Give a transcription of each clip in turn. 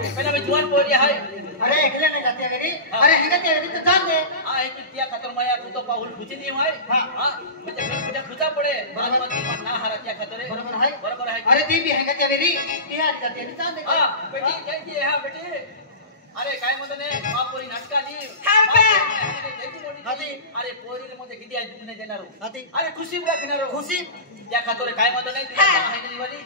पहले मैं जुआन पोरी है अरे एकले नहीं जाते मेरी अरे हैगा ते मेरी तो जान दे हां एक किया खतर माया तू तो पाहुल खुची नहीं है हां मुझे मुझे खुदा पड़े बाजमती मन ना हारा क्या खतर बराबर है अरे ती भी हैगा ते मेरी ये जाते नहीं जान दे हां बेटी जय हां बेटी अरे काय म्हणतो ने पोरी नाटकाली अरे पोरीले मध्ये किती आहे तुम्ही देणार अरे खुशी राखणार खुशी त्या खातोरे काय म्हणतो नाही तुला आहे दिवाळी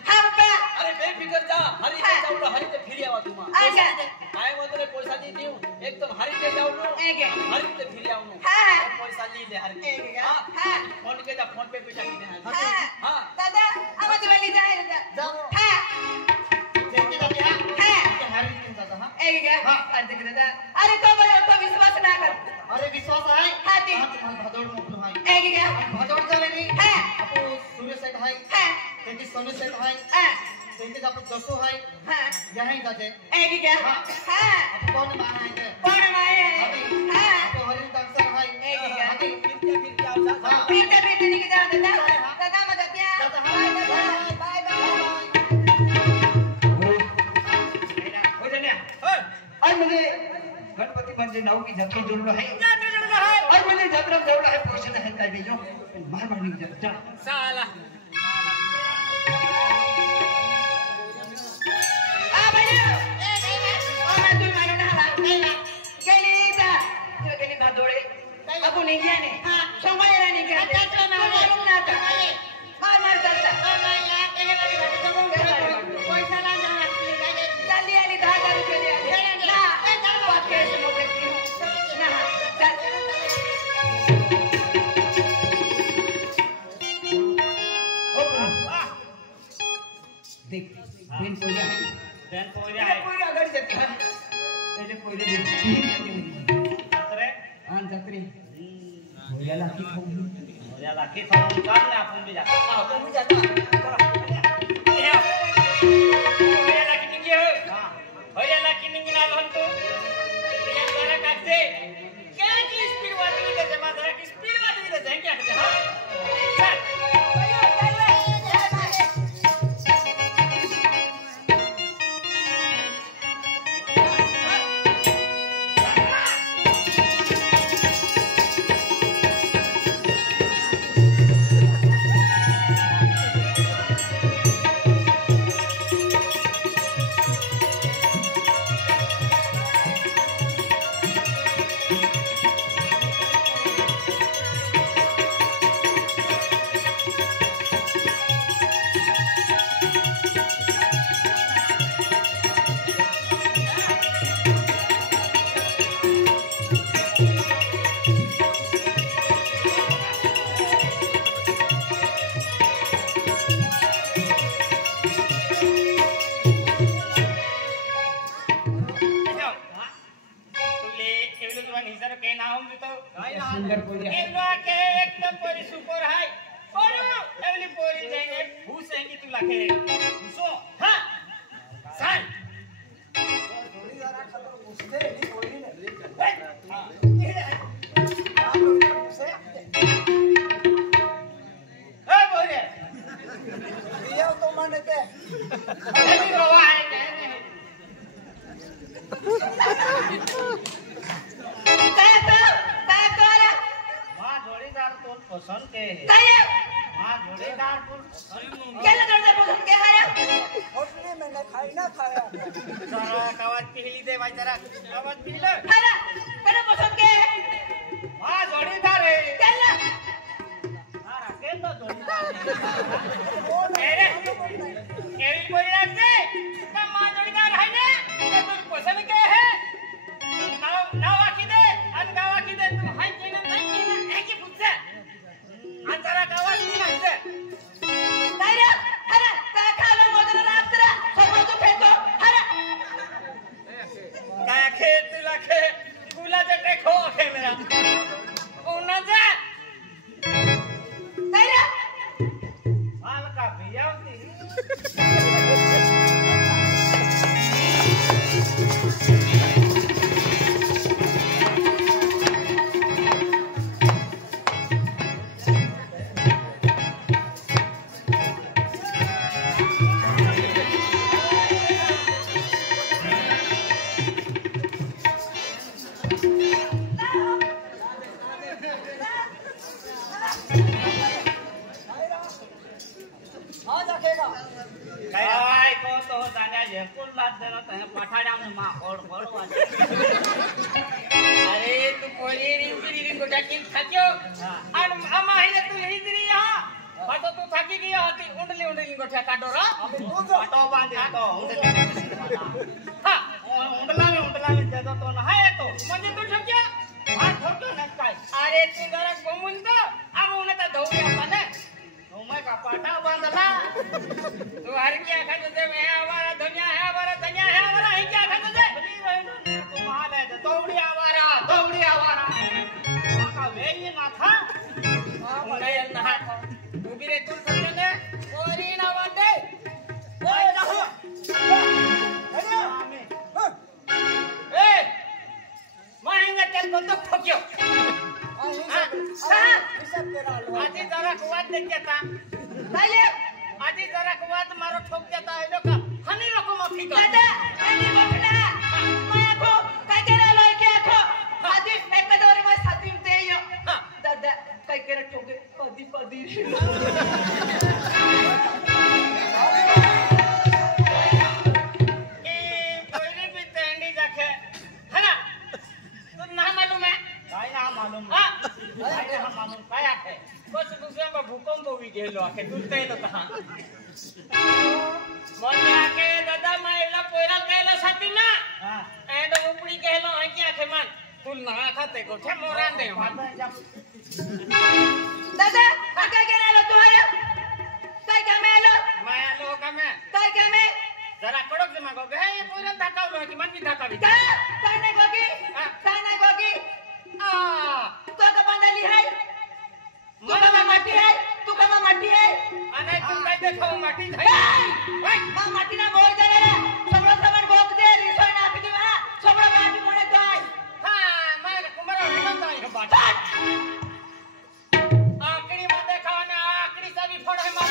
अरे बेफिकर जा हरी ते जाऊला हरी ते फिरी आवा तुम्हा काय म्हणतो रे पैसा दी देऊ एकदम हरी ते जाऊलो हरी ते फिरी आवनो पैसा ली ले हरी हां फोन के जा फोन पे पैसा किने हां दादा आवाज वाली जाए जाओ हां देखते जाते हां हरी दिन जाता हां हां दादा अरे तो बड़ा तो विश्वास ना कर अरे विश्वास आहे हां ते तुम्हाला भदोड मोकलो आहे भदोड जावे रे हां आपो सूर्य सेट आहे हां त्यांची सोने सेट आहे हां त्यांचे आपण दसो आहे हां यही जाते हां आपको कौन माना है कौन माए हां आपको हरी डांसर है फिरते फिरते आवसा हां फिरते फिरते निकल जा दादा मत त्या बाय बाय हो जाने आज म्हणजे गणपती म्हणजे नाव की जत्रा जोडलो आहे आज म्हणजे जत्रा जोडलो आहे पैसे नाही काय बेजो मार मार निघ जा साला आ भैया मैं तू मानो ना हला गेली भादोळे आपण निघ्याने सोमवारी निघ्या त्यातलं मारून ना आता हार मार चालता पैसा ना चालली आली 10,000 रुपये आली ना वाक्य मोठे ना चाल देख बेन पोरी आहे पोरी आघाडी जाते त्याचे पहिले हां जत्रे याला की खाऊ चाल ना आपण भी जाता आपण भी जाता होयाला किती घे होयाला किती निघालो हंतो या जरा काचे काय की स्पीड वाढली त्याच्या माझा की स्पीड वाढली त्याच्या क्या हां चल सुंदर पोरी आहे के एकदम पोरी सुपर हाय पोरू एवली पोरी जाएंगे भूस हैंगी तू लाखे भूसो हां सान थोड़ी जरा खतर उसने नहीं पोरी ने ए बोले ये तो मानते अभी बाबा है पसंद के काय हां जोड़ीदार को केला जोड़ीदार पसंद के हाया होटल में ना खाई ना खाया जरा कावात पिहली दे भाई जरा कावात पिहले हारा केला पसंद के हां जोड़ीदार है केला हां के तो जोड़ीदार मेरे केवी कोई रखते ना मां जोड़ीदार है ने तो तुम पसंद के है नाव आखी दे अन गाव आखी दे तुम हाय केना नहीं केना एक ही पूछे अंतरा गावात की नाही काय रे हारा काय खाला मोदरा रात्रा सगळं तू फेको हारा काय खेत लाखे गुला जटे खो खे मेरा ओना जा काय रे हाल का भैया होती देना तो है पठाड़ा में मां और अरे तू कोली रिंग गोटा किन थाक्यो और अमा हिले तू हिजरी यहां बाटो तू थाकी गया होती उंडली गोठा काटो रा पाटो बांधे तो हां उंडला में दे दो तो ना है तो म्हणजे तू ठक्या हां ठोको न काय अरे तू जरा गोमुन तो आम उन्हें तो धोई आपने मैं का पाटा बांधला तू हर क्या खातो दे मैं हमारा दुनिया है हमारा ही क्या खातो दे तू महाल है दौड़ी आवारा का वेई ना था नहीं ना तू भी रे तू समझने कोरी ना वाटे ओए जाओ ए माहिंगा चल को तो ठोक्यो आजी जरा कुवात देता पहले आजी जरा कुवात मारो ठोक देता है लोग हनी रको माफी कर दादा एनी बकना मैं को काय करे लो के को आजी एक दौर में साथिम ते यो दादा काय करे ठोके कदी ए कोई भी तेंडी जाके है ना तो ना मालूम है काय ना मालूम काय आहे बस दुसऱ्या भूकंप होई गेलो आहे तुलते येतो कहा म्हणजे आके दादा मायला पोयला कायला साथी ना हां एंड उपडी केलो आहे की आखे मान तुल ना खाते को ठे मोरान दे दादा काय करायला तू आया काय कामेलो मायालो कामे काय कामे जरा कडक जमा गो हे पोयला धाकावलो की मन भी धाकावी काय नाही गोगी तो का बांधली है मला माटी है तू का माटी है अने तू काय देखो माटी है ओए मा माटी ना बोल दे रे सबरा सामान गोक दे रिसोई ना आखी मा सबरा माटी मोने जाय हां मैं कुमारा रहता है बाट आकड़ी में देखा ना आकड़ी से भी फोड़ है मार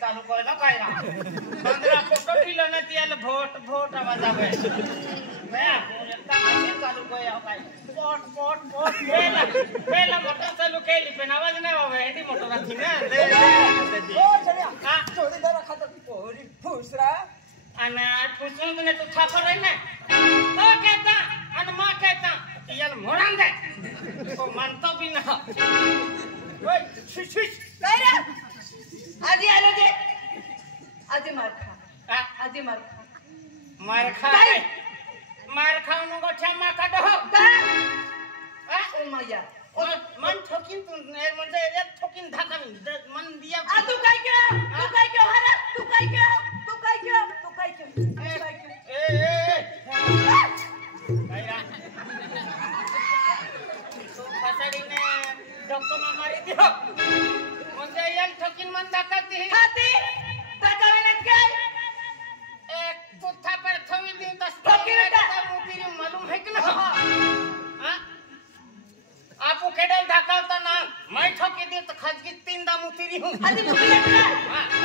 चालू करे ना काय ना 15 फोटो दिला ना त्याला भोट आवाज आवे मैं एकटा मशीन चालू करे काय पोट पहिला मोटर चालू केली पण आवाज नाही आवे हेडी मोटर थी ना ओ चलिया हां थोड़ी देर खातर पोरी फुसरा आणि फुसून ने तो छापर आहे ना तो कहता आणि मां कहता याल मोरान दे तो मानतो भी ना ओए शिश काय रे आजी आलो दे आजी मार खा नो गोठ्या मा काढो का ओ माया मन ठोकीन तू म्हणजे एक ठोकीन धाकावी मन दिया तू काय के हरे तू काय के ए कायरा तू फसाडीने डॉक्टर मारी दियो म्हणजे एक ठोकीन मन दाखवती खाती दाखवण्यात काय एक पुठ्ठा पर थवी दी तो ठोकीन मुतीरी मालूम है कि ना हां आपू केडल दाखवता ना मैं ठोकी दी तो खाजगी तीनदा मुतीरी हूं आधी मुतीरी ना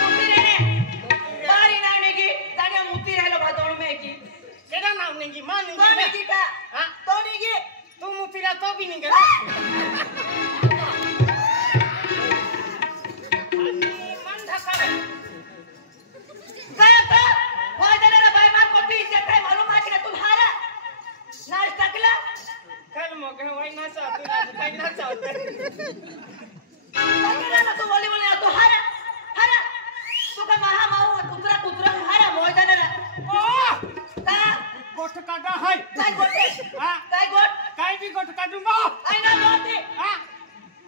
मुतीरी ने बारी नावनेगी दानिया मुतीरी हेलो भादोण में की केडा नावनेगी मानेगी का हां तो नेगी तू मुतीरा तो भी नहीं गया कल मोके वही ना चाहती ना कहीं ना चाहते क्या ना तू बोली ना तू हरा तू का महा माऊ कुतरा हरा मोय जाने रे ओ का गोठ काटा है काय गोटे हां काय भी गोठ काटूंगा आई ना बोलती हां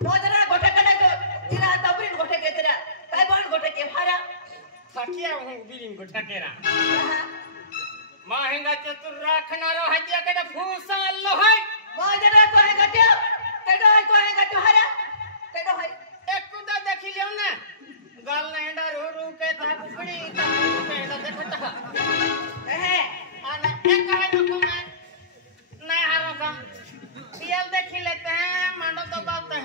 मोय जाने गोठे काटा तो तिला तबरीन गोठे के तेरा काय बोल गोठे के हरा सकिया हूं बिलिंग गोठा केरा माहेंगा चतुर राखनारो हतिया केडा फूसा अल्लो है मोय जाने तो है गट्यो केडो हरा केडो है एक कुदा देखि लियो ना गाल ने हेंडा रू के ता कुकड़ी ता हेंडा देखता है आना एक है नको में नहीं हारो काम पियल देखि लेते हैं मांडो तो बात है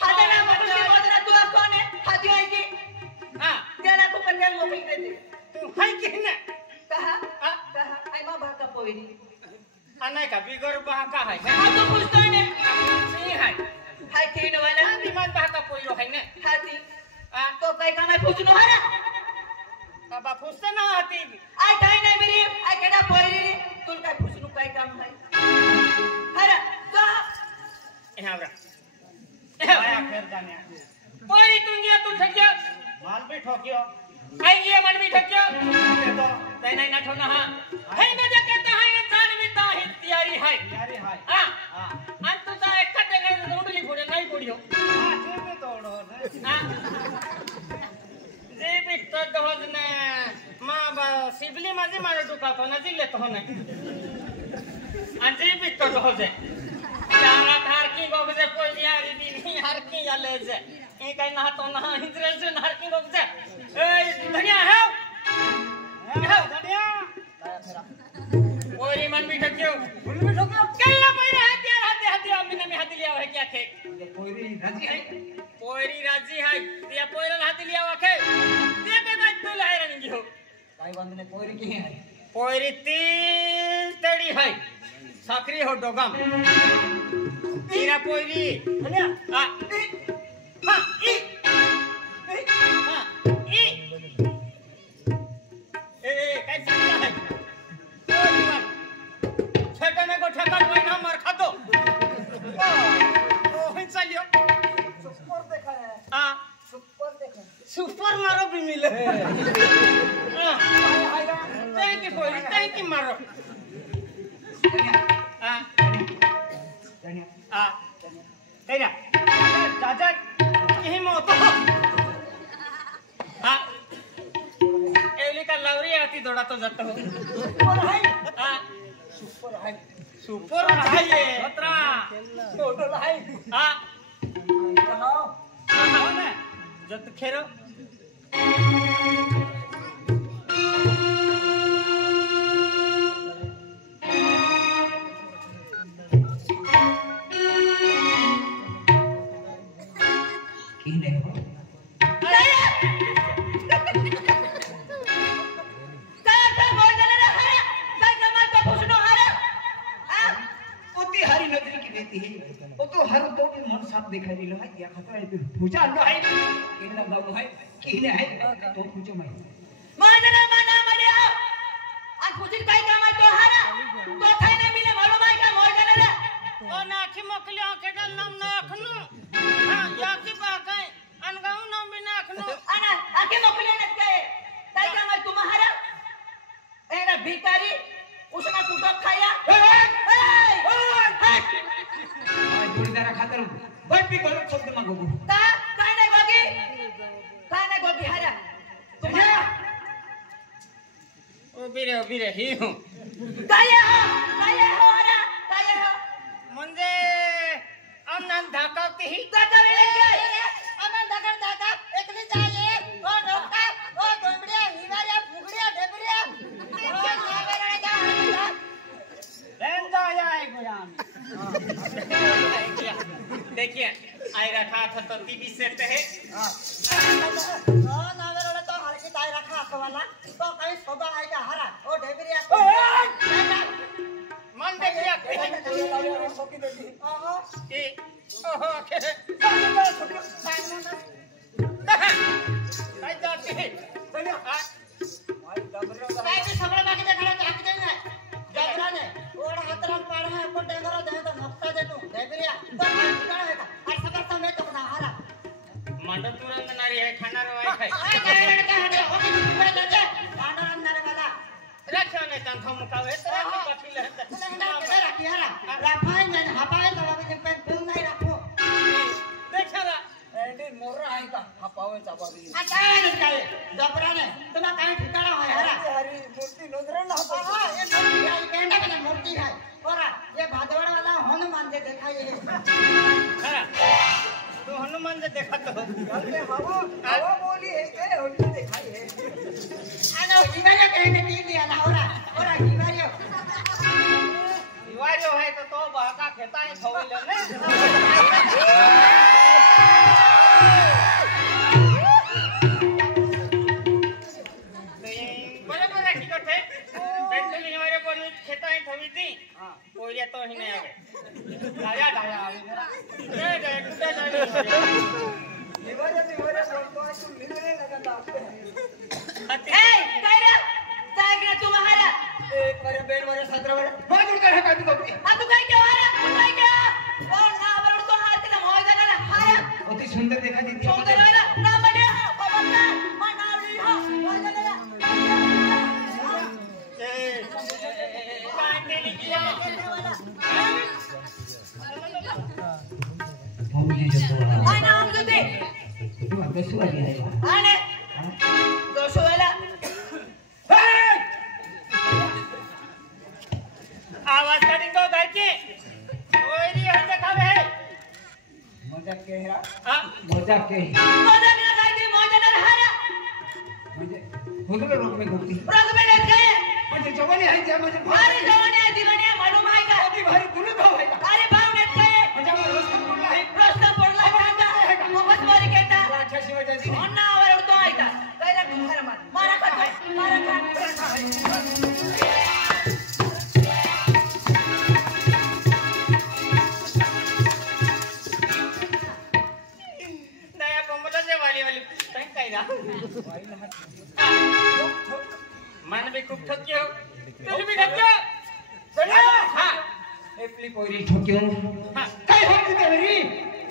हाता ना मोकली बोलना तू अब कौन है हाथी है की हां त्याला को पंजाब मोकली देते तू हाय की ना कहा आई मां भाका पोईनी अनाय का बिगर बाका है आप तो पूछता है सही है हाय थी न वाला विमान बाका पोईलो है ना हाथी तो काय काम है पूछनो है ना बाबा पूछते ना हाथी आई काय नाही मेरी आई केडा पोईनी रे तू काय पूछनो काय काम है हरा का यहाँ आया फिर जाने पोरी तुंगिया तू ठगिया माल भी ठोकियो आई ये मन भी ठगियो ये तो नहीं ना ठोना हां है मजा कहता है इंसान में ताही तैयारी है हां हां अंत तो एक कटे गए रोडली फोड़े नहीं फोड़ियो हां जे भी तोड़ो ना हां जे भी तो दोज ने मां बा सिबली माझी मार दुका तो ना जिले तो ना अजे भी तो दोज है चारा थार की गोगजे कोई यारी भी नहीं हर की याले जे ए काय ना तो ना हिजरे से हर की गोगजे ए धनिया है धनिया ओरी मन भी ठक्यो फुल भी ठक्यो केला पहिरा हाथ हाथ अम्मी ने हाथ लिया है क्या थे पोरी राजी है दिया पोरल हाथ लिया वाखे दे के भाई तू लहर नहीं हो काय बांधने पोरी की है पोरी तीन तड़ी है साकरी हो डोगम तेरा पोरी धनिया हां हां ई हां ई ए काय चलता है ठेकाने को ठेकान महीना मार खा दो ओ ही चलियो सुपर देखा है हां सुपर देखा सुपर मारो भी मिले थैंक यू मारो हां हां तेरा दादा यही मौत हां एवली का लवरी आती दौड़ा तो जाता हो सुपर है हां सुपर है ये खतरा टोटल है हां कहां हां ना जत खेरो दिखाई दिलो है या खतरा है पूजा लो है किन्ना गाव है किने है तो पूछो मैं मानना माना मरे आ पूछी काय काम है तोहारा तो थाई ना मिले मारो भाई का मोर गले रे ओ नाखी मोकलिया के नाम ना अखनु हां या की बाकाय अनगाऊ नाम भी ना अखनु आना आके मोकलिया न के काय काम है तुम्हारा एना भिखारी उसना कुटो खाया जोड़ीदारा खातर बट भी गलत शब्द मांगो ता काय नाही गोगी हारा तुम्हारा ओ बिरे ही हूं काय हो रा काय हो म्हणजे अनंत धाकावती ही दादावे अनंत धाका एकली जाये ओ डोका ओ डोंबड्या हिवाऱ्या फुगड्या ढेबऱ्या रेंजा आए गुलाम देखिए आई रखा था तो टीवी सेट है हां नावेरोला तो हरकी ताई रखा अकवाला तो काही सोबा आहे का हरा ओ ढेबऱ्या मन देखिए सोकी देती ओहो ए ओहो के काय जाती है बनिया हां भाई डबरो काय भी सगळं बाकी देखा हात दे ना जबराने ओड हातराम पाड़ है अपन डेंगरो दे तो नक्शा दे तू ढेबऱ्या तो काय है का आज सबर समय तो ना हरा मंडप तुरंत नारी है खाना रो आई खाई काय लड़का है ओके दुबई ले जा खाना नारे वाला रखो ने तन हम कावे तेरा की बाकी ले केदा राखी हरा राफाय ने हापाय तो अभी पेन फिल्म नहीं रखो देखरा एंडी मोर आहे का हापावे चाबावी काय जबराने तुला काय ठिकाणा आहे हरा हरी मूर्ती नोंदरण ना हो ये मूर्ती है केंडा में मूर्ती है और ये भादवड़ वाला हनुमान जे देखा ये खरा तो हनुमान जे देखा तो अरे हवा बोली है के होली देखा ये आना हिवारियो कहने की दिया ना और हिवारियो है तो बाका खेता ही थोड़ी ले निवारे बोलतो आहे तू मिळले लगता काय रे जागरे तू महारा एक बारे बेड वर 17 वर मग उडकर है काटी कोटी तू काय केवारा तू काय के कोण ना बरोबर तो हात तिला मोय जागा हारा अति सुंदर देखा देती सुंदर आहे ना नाम बडे बाबा मा नावली हा मोय जागा काय केली किया भाऊजी जतो काय नाम तुझे तू कसं आली आहे आने दोसोला आवाज काढून तो घर की ओरी हंद खावे है मजाक के है हां मजाक के मोजा ना काय ती मोजा ना हारा म्हणजे होतो रोग में गोटी रोग में लेत गए म्हणजे जवानी आहे त्या म्हणजे अरे जवानी आहे दिवानी आहे मालूम आहे का अति भारी गुण भाव आहे का अरे भाव नेत गए म्हणजे आम्हाला रस्ता पडला आहे प्रश्न पडला कांदा मोबत मारी केटा राक्षा शिवाजी अन्ना आवर उडतो आहे का कैला घर मारा का मारा का नया बंबला जे वाली काय ना मन भी खूप ठक्के हो तुझी भी ठक्के चला हां एपली पोरी ठोक्यो हां काय होती तेरी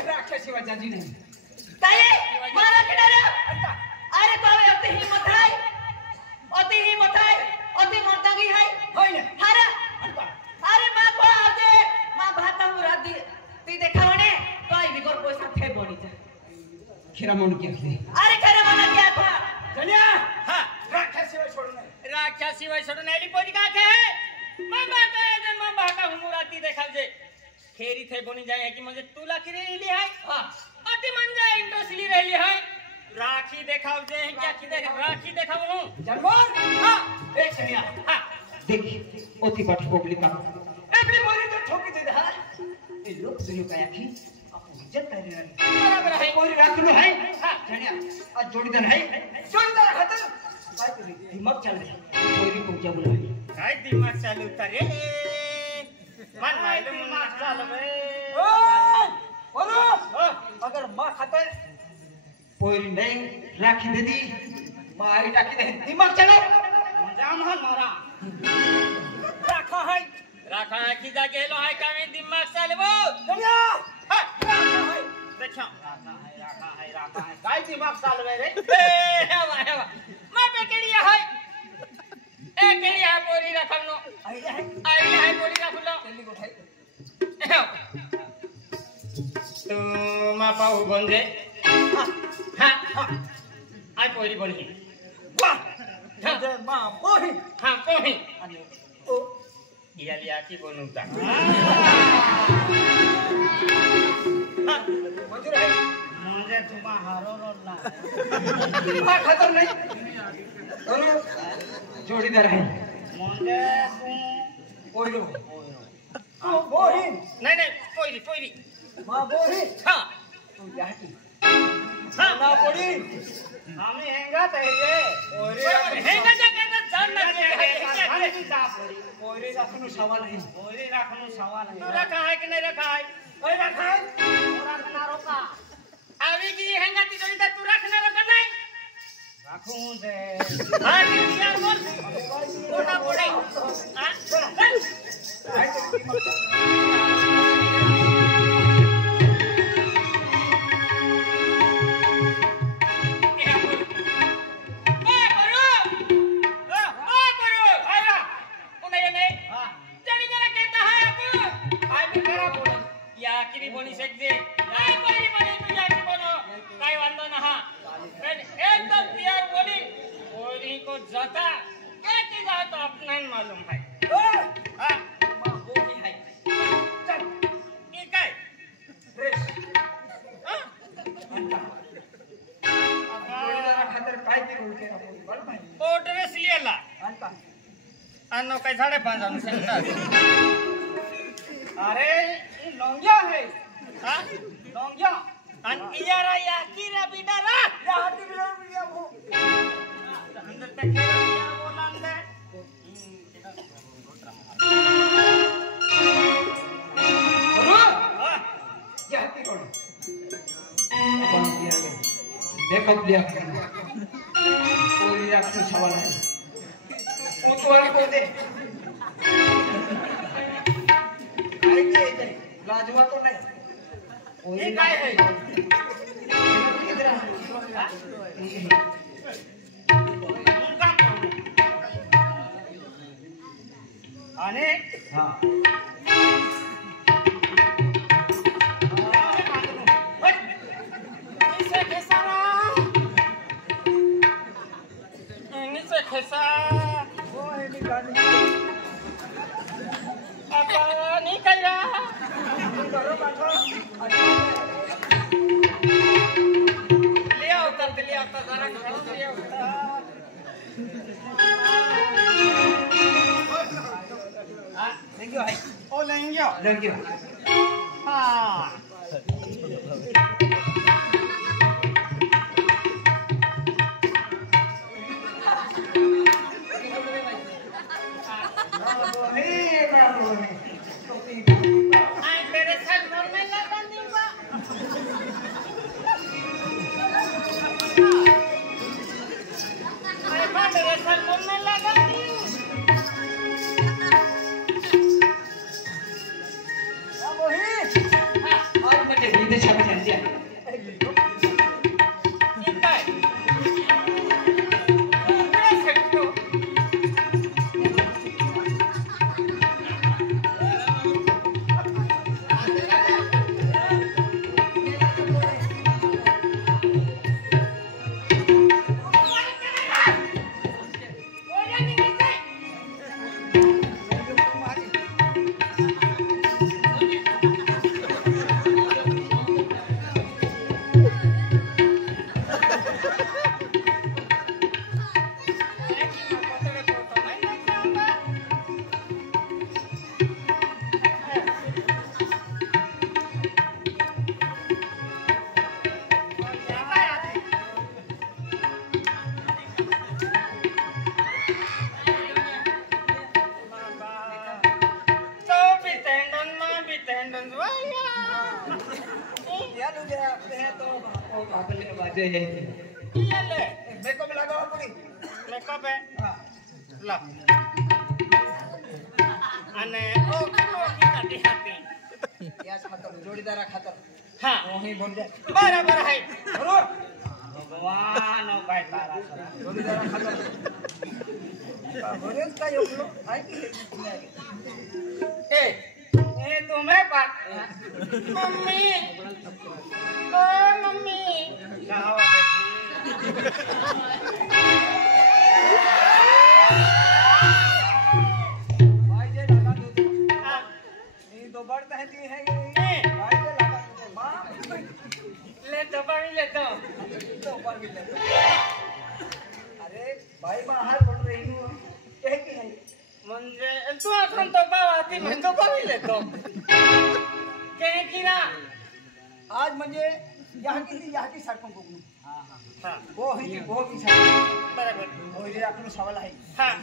राक्षा शिवाजी ने काय मारा केटा अरे तो अति हिम्मत है अति मर्दागी है होय ना हारा अरे मा को आते मा भाता मुरादी ती देखावणे काय बिगर पैसा थे बनी जा खिरा मन के अरे करे मला क्या था चलिया हां राक्षा शिवाय छोड़ना राक्षा शिवाय सोडून आली पोरी का के मामा का जन मामा का हुमुराती देखाव जे खेरी थे बनी जाए कि म्हणजे तुला की रेली है हां अति मंजा इंटरेस्टली रेली है राखी देखाव जे क्या की देखाव राखी देखाव हूं जानवर हां देख चलिया हां देख ओती बात पब्लिक का एपली पोरी तो ठोकी दे हा ए लोग सुनियो काय की आपण इज्जत करे रे बराबर है पोरी राखलो है हां चलिया आज जोड़ीदार है जोड़ीदार खातर काय करी दिमाग चल रही पोरी को क्या बोला काय दिमाग चालू रे मन मालूम दिमाग चालू रे बोलो अगर मां खातर पोरी नहीं राखी दे दी मारी टाकी दे दिमाग चलो जाम हा मारा राखा है की जा गेलो है का में दिमाग चालवो चलिया देखो राखा है काय दिमाग चालवे रे हेवा मा पे केड़िया है ए केड़िया है पोरी रखनो आइला है पोरी रखलो चली गोठाई तो मा पाऊ बंदे हां आई पोरी बोली वाह जय मां मोही हां पोही आणि ओ या लिया की बनवता मंजूर है म्हणजे तुम्हा हरवला मां खातर नहीं बोलो जोड़ीदार है म्हणजे पोइलो ओ मोही नाही पोरी मां मोही हां तू याकी हां ना पोडी आम्ही हेंगात आहे रे हेंगा जगात जाण ना अरे जा पोरी राखनो सवाल है पोरी राखनो सवाल है तू रखा है कि नहीं रखा है ओय रखा है रखनारो का आवी की हेंगा ती जोई तू रखनारो का नहीं राखू दे हां दिया बोल कोटा पोड़े जाता क्या की जाता अपना ही मालूम है हां मां मोही है चल ये काय रेस हां जोडीदारा खातर काय की रोल केला पोरी बोल भाई ओ ड्रेस लियाला आणता अन्नो काय 5.5 आणू सांगता अरे ये लौंगिया है हां लौंगिया अन इयारा या कीरा बिडारा या हाती बिया वो अंदर तक क्या बोलांदे बोलो हां या हाती रोल मेकअप लिया कोई आपको सवाल है वो तो वाली को दे काय ते लाजवा तो नाही ये काय है इधर आणि हां लंग्यो हाँ मेकअप लगाओ पड़ी मेकअप है ला आणि ओ की काटी हाती याच खातर जोडीदारा खातर हां वही बोल जाए बरोबर आहे बरोबर भगवान ओ काय तारा जोडीदारा खातर बरेच काय योगलो आहे की ए ए तुम्हें बात मम्मी ओ मम्मी गावा भाई जे लगा दो ये तो बढ़ता है ती है भाई जे लगा दो मां ले तो पानी ले तो ऊपर भी ले अरे भाई बाहर बोल रही हूं कह की है म्हणजे तू आपण तो बावाती म्हणतो पाणी लेतो के की ना आज म्हणजे यहाँ की सड़कों को हां वो की सड़क बरोबर वो जे आपलो सवाल आहे हां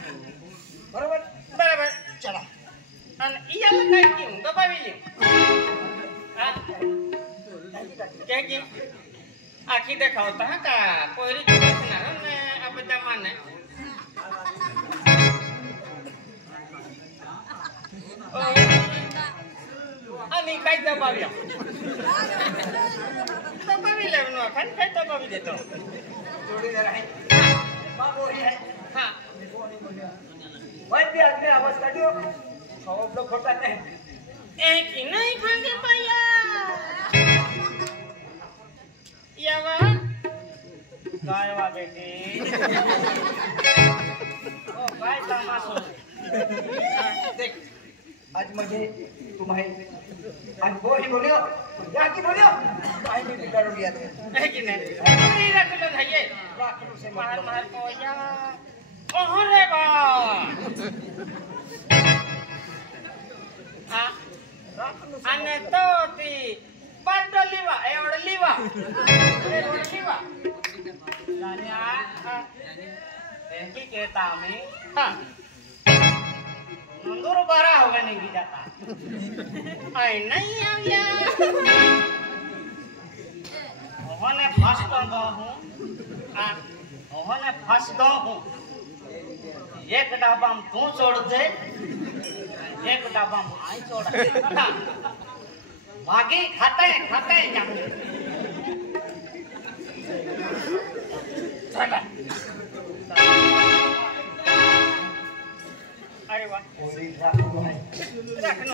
बरोबर बरोबर चला आणि याला काय की तो पाणी हां के की आखी देखावता हा का पोरी दिसणार ने अब जमाना आणि काय दबाव्या दबावी लेवनो खान काय दबावी देतो जोडीदार आहे मां वो ही है हां भाई भी आदमी आवाज काटियो सब लोग खोटा नहीं एक ही नहीं भांगे भैया यावा काय वा बेटी ओ काय तमाशा देख आज मुझे तुम्हारे आज वो ही बोलियो या की बोलियो भाई ने बिगाड़ दिया थे है कि नहीं नहीं रख लो भैया राखलो से मार मतलब मार कोया ओह रे बा हां राखलो से आणि तो ती बंडलीवा एवढलीवा एवढलीवा आणि आ की कहता मी हां मंदुर बारा होगा नहीं जाता आई नहीं आ गया ओने फास्ट कर दो हूं ओहने फसदो हूँ एक डाबाम तू छोड़ दे एक डाबाम आई छोड़ भागी खाते जाके चला अरे वाह पोरी राखलो है रखना